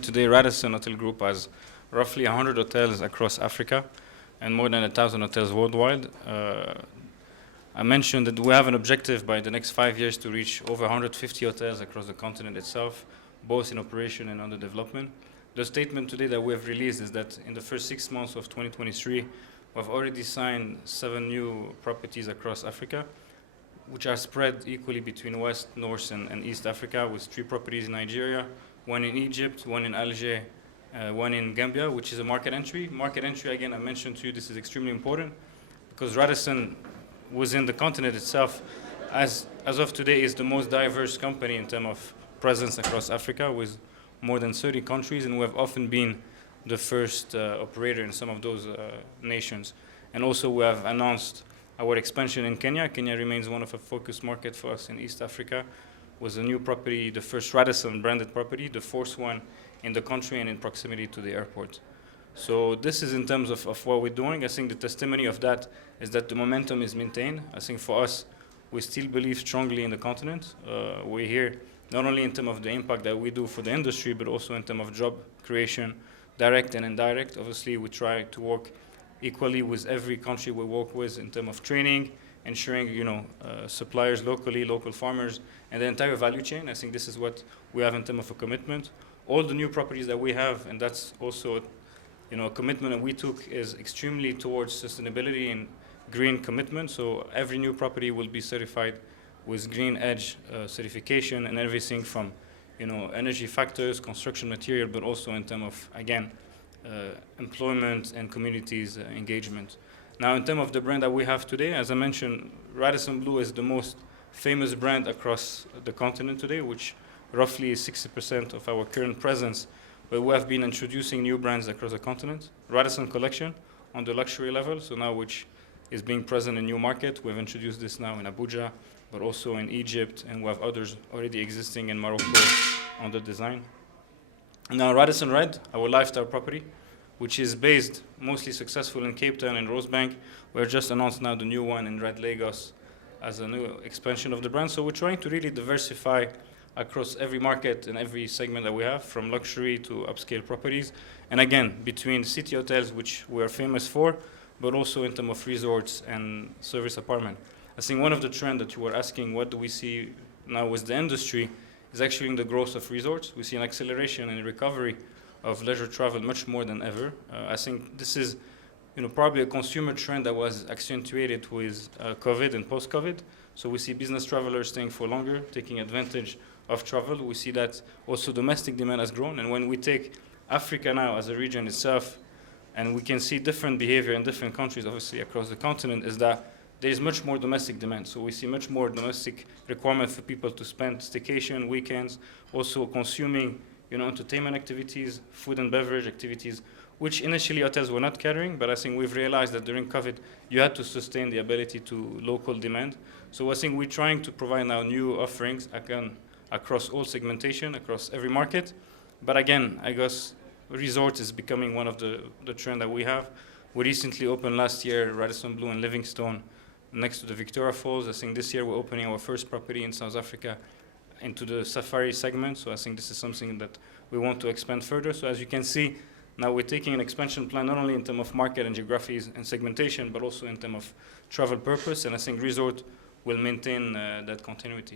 Today, Radisson Hotel Group has roughly 100 hotels across Africa and more than 1,000 hotels worldwide. I mentioned that we have an objective by the next 5 years to reach over 150 hotels across the continent itself, both in operation and under development. The statement today that we have released is that in the first 6 months of 2023, we've already signed 7 new properties across Africa, which are spread equally between West, North, and East Africa, with 3 properties in Nigeria, 1 in Egypt, 1 in Alger, 1 in Gambia, which is a market entry. Market entry, again, I mentioned to you, this is extremely important because Radisson, within the continent itself, as of today, is the most diverse company in terms of presence across Africa, with more than 30 countries, and we have often been the first operator in some of those nations. And also we have announced our expansion in Kenya. Kenya remains one of a focus market for us in East Africa, was a new property, the first Radisson branded property, the 4th one in the country and in proximity to the airport. So this is in terms of what we're doing. I think the testimony of that is that the momentum is maintained. I think for us, we still believe strongly in the continent. We're here not only in terms of the impact that we do for the industry, but also in terms of job creation, direct and indirect. Obviously, we try to work equally with every country we work with in terms of training, ensuring suppliers locally, local farmers, and the entire value chain. I think this is what we have in terms of a commitment. All the new properties that we have, and that's also a commitment that we took, is extremely towards sustainability and green commitment. So every new property will be certified with Green Edge certification, and everything from energy factors, construction material, but also in terms of, again, employment and communities engagement. Now, in terms of the brand that we have today, as I mentioned, Radisson Blu is the most famous brand across the continent today, which roughly is 60% of our current presence. But we have been introducing new brands across the continent. Radisson Collection on the luxury level, so now which is being present in new market. We've introduced this now in Abuja, but also in Egypt, and we have others already existing in Morocco on the design. Now, Radisson Red, our lifestyle property, which is based mostly successful in Cape Town and Rosebank. We're just announced now the new one in Red Lagos as a new expansion of the brand. So we're trying to really diversify across every market and every segment that we have, from luxury to upscale properties. And again, between city hotels, which we are famous for, but also in terms of resorts and service apartment. I think one of the trends that you were asking, what do we see now with the industry, is actually in the growth of resorts. We see an acceleration and a recovery of leisure travel much more than ever. I think this is probably a consumer trend that was accentuated with COVID and post-COVID. So we see business travelers staying for longer, taking advantage of travel. We see that also domestic demand has grown. And when we take Africa now as a region itself, and we can see different behavior in different countries, obviously across the continent, is that there is much more domestic demand. So we see much more domestic requirement for people to spend staycation, weekends, also consuming entertainment activities, food and beverage activities, which initially hotels were not carrying, but I think we've realized that during COVID, you had to sustain the ability to local demand. So I think we're trying to provide now new offerings, again, across all segmentation, across every market. But again, I guess resort is becoming one of the trend that we have. We recently opened last year Radisson Blu in Livingstone, next to the Victoria Falls. I think this year we're opening our first property in South Africa into the safari segment. So I think this is something that we want to expand further. So as you can see, now we're taking an expansion plan, not only in terms of market and geographies and segmentation, but also in terms of travel purpose. And I think resort will maintain that continuity.